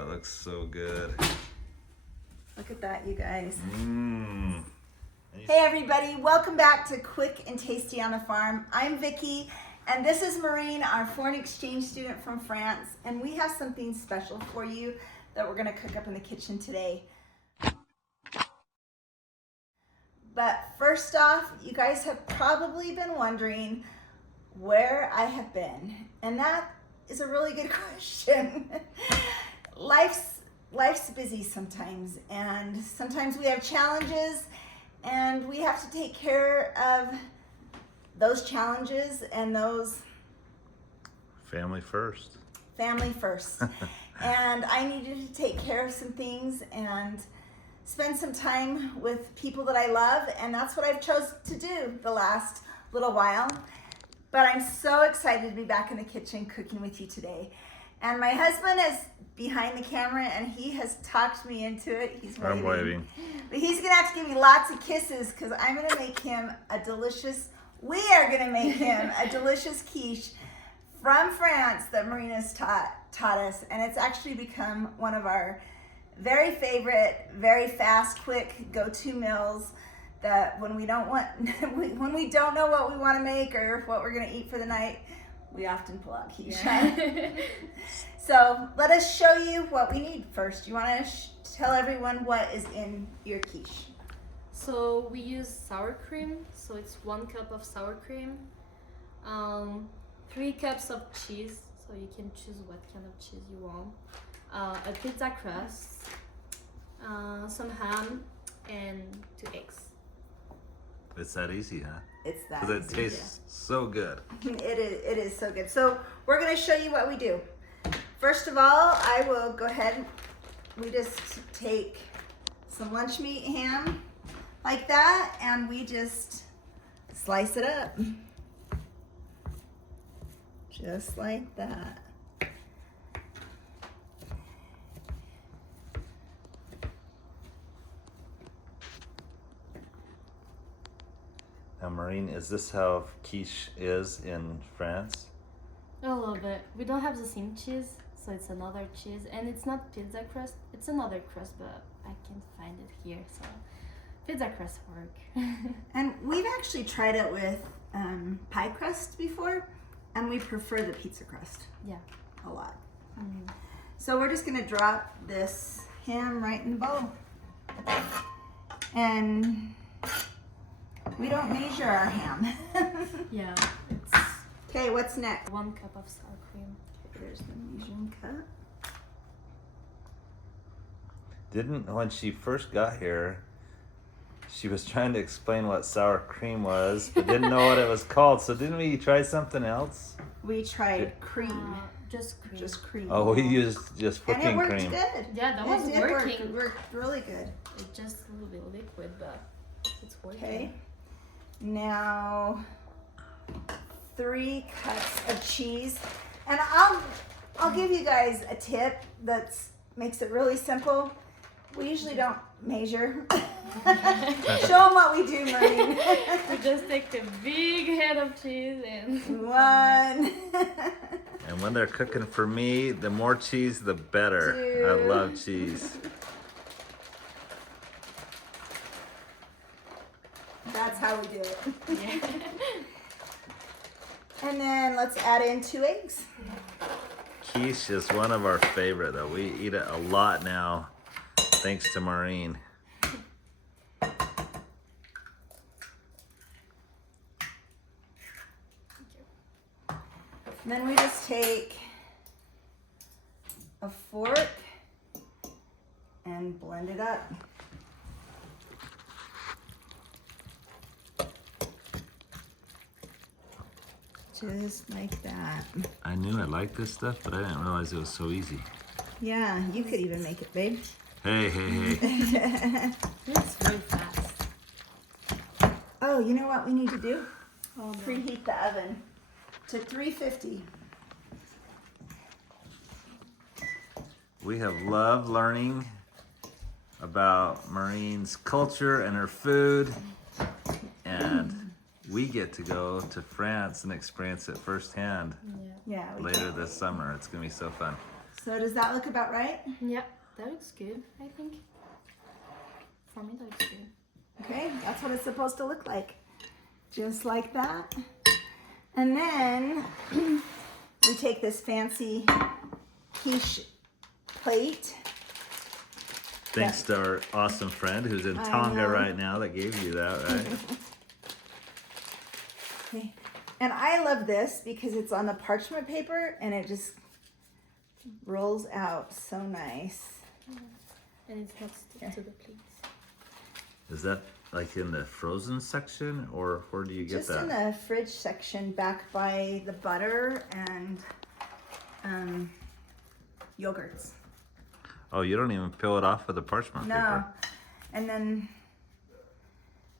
that looks so good. Look at that, you guys. Mmm. Hey everybody, welcome back to Quick and Tasty on the Farm. I'm Vicki, and this is Maureen, our foreign exchange student from France, and we have something special for you that we're gonna cook up in the kitchen today. But first off, you guys have probably been wondering where I have been, and that is a really good question. Life's busy sometimes, and sometimes we have challenges, and we have to take care of those challenges and those Family first. family first. And I needed to take care of some things and spend some time with people that I love, and that's what I've chose to do the last little while. But I'm so excited to be back in the kitchen cooking with you today. And my husband is behind the camera, and he has talked me into it. He's waving. I'm waving. But he's gonna have to give me lots of kisses because I'm gonna make him we are gonna make him a delicious quiche from France that Marina's taught us. And it's actually become one of our very favorite, very fast, quick go-to meals that when we don't when we don't know what we want to make or what we're gonna eat for the night, we often pull out quiche. Yeah. So let us show you what we need first. You want to tell everyone what is in your quiche? So we use sour cream. So it's 1 cup of sour cream, 3 cups of cheese. So you can choose what kind of cheese you want. A pizza crust, some ham, and 2 eggs. It's that easy, huh? It's that. Because it easy. tastes so good. It is so good. So we're going to show you what we do. First of all, I will go ahead. We just take some lunch meat ham like that, and we just slice it up. Just like that. Now, Maureen, is this how quiche is in France? A little bit. We don't have the same cheese, so it's another cheese, and it's not pizza crust. It's another crust, but I can't find it here. So pizza crust work. And we've actually tried it with pie crust before, and we prefer the pizza crust. Yeah. A lot. So we're just gonna drop this ham right in the bowl. And we don't measure our ham. Yeah. It's Okay, what's next? 1 cup of sour cream. There's the measuring cup. When she first got here, she was trying to explain what sour cream was, but didn't know what it was called. So didn't we try something else? We tried cream. Just cream. Just cream. Oh, we used just and it cooking worked cream. good. Yeah, that It was did work. working. It worked really good. It's just a little bit liquid, but it's working. Okay. Now 3 cups of cheese, and I'll give you guys a tip that makes it really simple. We usually don't measure. Show them what we do, Maureen. We just take a big head of cheese and 1. And when they're cooking for me, the more cheese, the better. 2. I love cheese. That's how we do it. yeah. And then let's add in 2 eggs. Quiche is one of our favorite, though. We eat it a lot now, thanks to Maureen. And then we just take a fork and blend it up. Just like that. I knew I liked this stuff, but I didn't realize it was so easy. Yeah, you could even make it, babe. Hey, hey, hey. It's very fast. Oh, you know what we need to do? Oh, no. Preheat the oven to 350. We have loved learning about Maureen's culture and her food, and we get to go to France and experience it firsthand Yeah. Yeah. later this summer. It's gonna be so fun. So does that look about right? Yeah, that looks good, I think. For me, that looks good. Okay, that's what it's supposed to look like. Just like that. And then we take this fancy quiche plate. Thanks to our awesome friend who's in Tonga know. right now that gave you that, right? Okay. And I love this because it's on the parchment paper and it just rolls out so nice. And it's not stick to the plate. Is that like in the frozen section, or where do you get Just that? in the fridge section back by the butter and yogurts. Oh, you don't even peel it off with the parchment No. paper. And then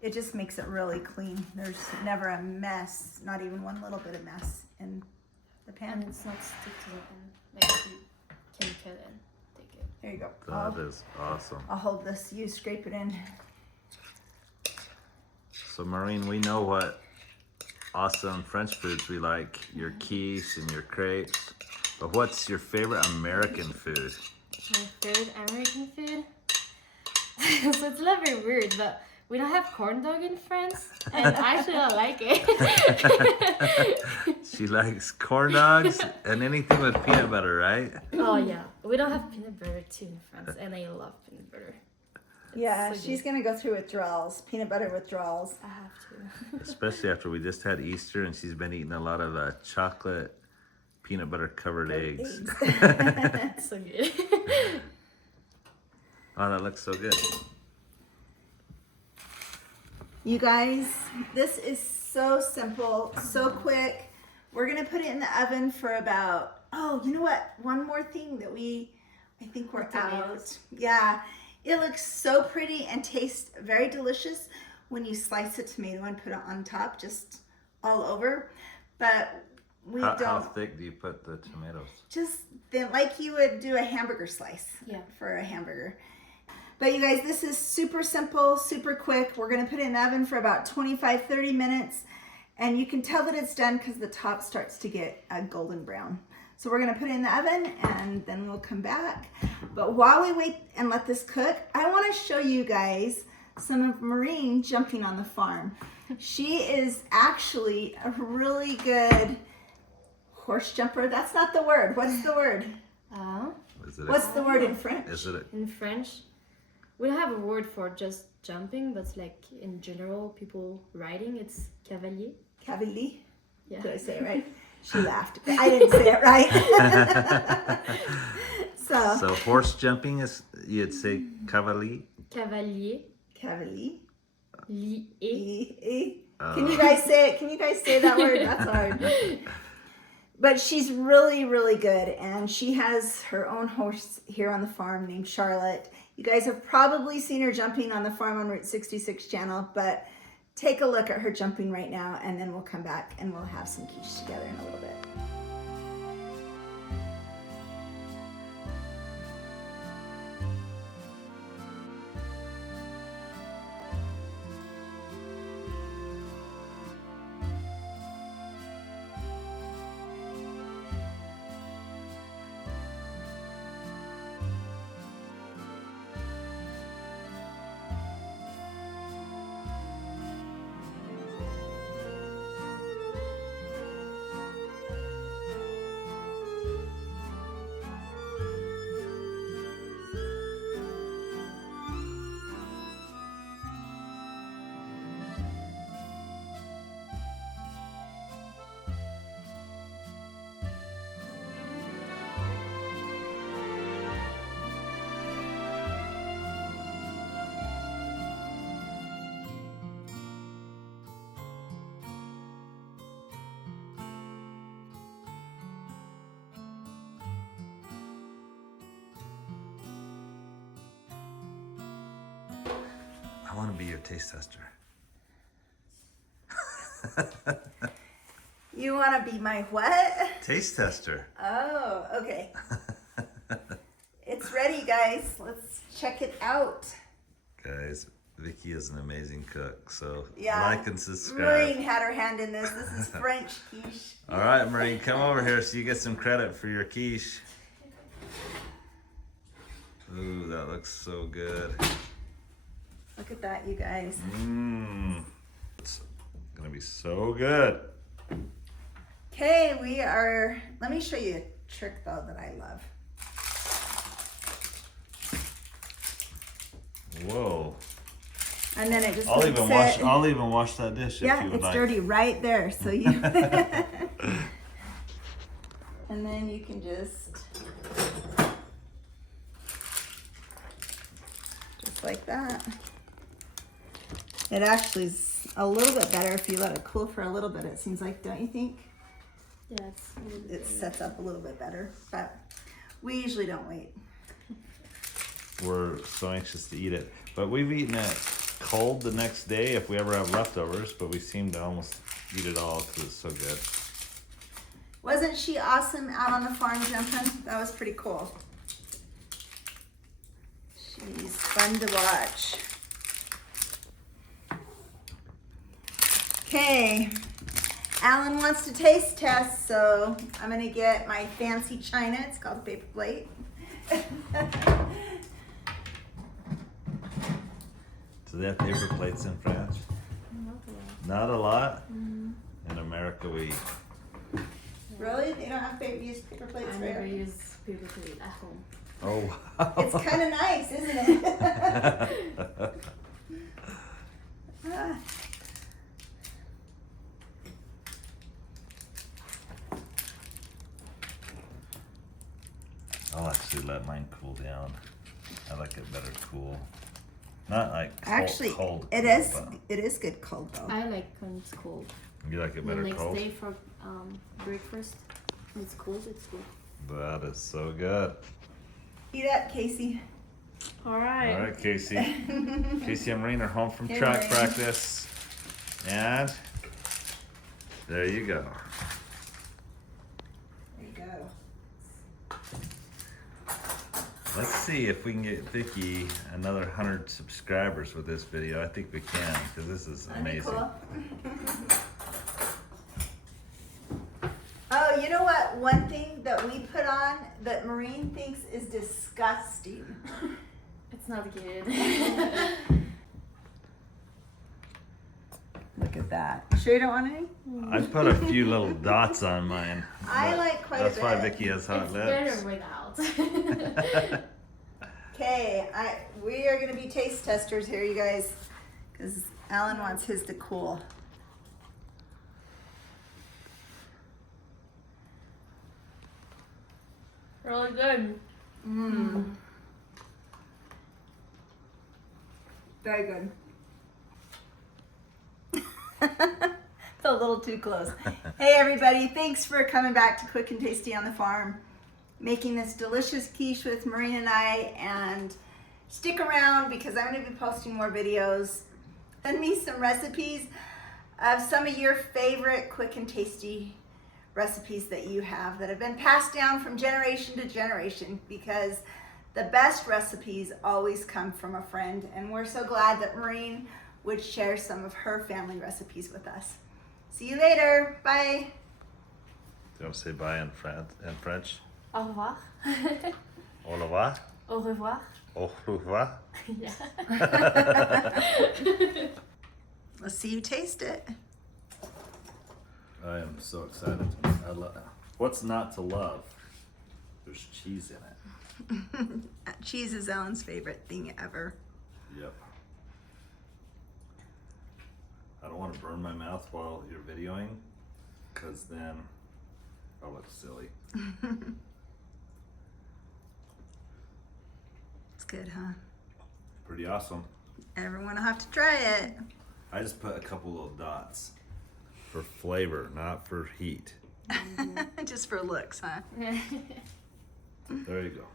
it just makes it really clean. There's never a mess, not even one little bit of mess in the And pan. it's not stick to the pan. Like you can cut it and take it. There you go. That is awesome. I'll hold this. You scrape it in. So Maureen, we know what awesome French foods we like. Your quiche and your crepes. But what's your favorite American food? My favorite American food? So it's a little bit weird, but we don't have corn dog in France, and actually I like it. She likes corn dogs and anything with peanut butter, right? Oh yeah, we don't have peanut butter too in France, and I love peanut butter. Yeah, so she's going to go through withdrawals, peanut butter withdrawals. I have to. Especially after we just had Easter and she's been eating a lot of chocolate peanut butter covered eggs. It's so good. Oh, that looks so good. You guys, this is so simple, so quick. We're going to put it in the oven for about, oh, you know what? One more thing that I think we're out. Tomatoes. Yeah, it looks so pretty and tastes very delicious when you slice a tomato and put it on top, just all over. But we How don't, thick do you put the tomatoes? just then like you would do a hamburger slice Yeah. for a hamburger. But you guys, this is super simple, super quick. We're gonna put it in the oven for about 25-30 minutes. And you can tell that it's done because the top starts to get a golden brown. So we're gonna put it in the oven and then we'll come back. But while we wait and let this cook, I wanna show you guys some of Maureen jumping on the farm. She is actually a really good horse jumper. That's not the word. What's the word? Is it What's the word in French? Is it In French, we don't have a word for just jumping, but like in general, people riding, it's cavalier. Cavalier. Yeah. Did I say it right? She laughed. I didn't say it right. so horse jumping is, you'd say cavalier? Cavalier. Cavalier. Lier. Can you guys say it? Can you guys say that word? That's hard. But she's really, really good. And she has her own horse here on the farm named Charlotte. You guys have probably seen her jumping on the Farm on Route 66 channel, but take a look at her jumping right now and then we'll come back and we'll have some quiche together in a little bit. I want to be your taste tester. You want to be my what? Taste tester. Oh, okay. It's ready, guys. Let's check it out. Guys, Vicky is an amazing cook, so Yeah. like and subscribe. Maureen had her hand in this. This is French quiche. All right, Maureen, come over here so you get some credit for your quiche. looks so good. Look at that, you guys. It's gonna be so good. Okay, let me show you a trick though that I love. Whoa. And then it just I'll lets even wash that dish if Yeah, you would it's like. dirty right there. So you and then you can just like that. It actually is a little bit better if you let it cool for a little bit, it seems like, don't you think? Yeah, It sets up a little bit better, but we usually don't wait. We're so anxious to eat it. But we've eaten it cold the next day if we ever have leftovers, but we seem to almost eat it all because it's so good. Wasn't she awesome out on the farm jumping? That was pretty cool. She's fun to watch. Okay, Alan wants to taste test, so I'm gonna get my fancy china. It's called a paper plate. Do they have paper plates in France? Not a lot. In America, we. Really? They don't have use paper plates I for never here? use paper plate at home. Oh wow. It's kind of nice, isn't it? Ah. I'll actually let mine cool down. I like it better cool. Not like cold, Actually, cold. it cool, is. but It is good cold though. I like when it's cold. You like it The better next cold? day for breakfast, when it's cold, it's good. That is so good. Eat up, Casey. All right. All right, Casey. Casey and Marine are home from Hey, track Marine. practice. And there you go. There you go. Let's see if we can get Vicky another 100 subscribers with this video. I think we can because this is That'd be amazing. cool. Oh, you know what? One thing that we put on that Maureen thinks is disgusting. It's not good. Look at that. You sure you don't want any? I put a few little dots on mine. I but like quite a That's why bit. Vicky has hot It's lips. better without. Okay, we are gonna be taste testers here, you guys, because Alan wants his to cool. Really good. Very good. It's a little too close. Hey everybody, thanks for coming back to Quick and Tasty on the Farm. Making this delicious quiche with Maureen and I, and stick around because I'm going to be posting more videos. Send me some recipes of some of your favorite quick and tasty recipes that you have that have been passed down from generation to generation, because the best recipes always come from a friend, and we're so glad that Maureen would share some of her family recipes with us. See you later. Bye. Do you want to say bye in French? Au revoir. Au revoir. Au revoir. Au revoir. Yeah. Let's see you taste it. I am so excited. I love. What's not to love? There's cheese in it. Cheese is Ellen's favorite thing ever. Yep. I don't want to burn my mouth while you're videoing, because then I'll look silly. It's good, huh? Pretty awesome. Everyone will have to try it. I just put a couple little dots for flavor, not for heat. Just for looks, huh? There you go.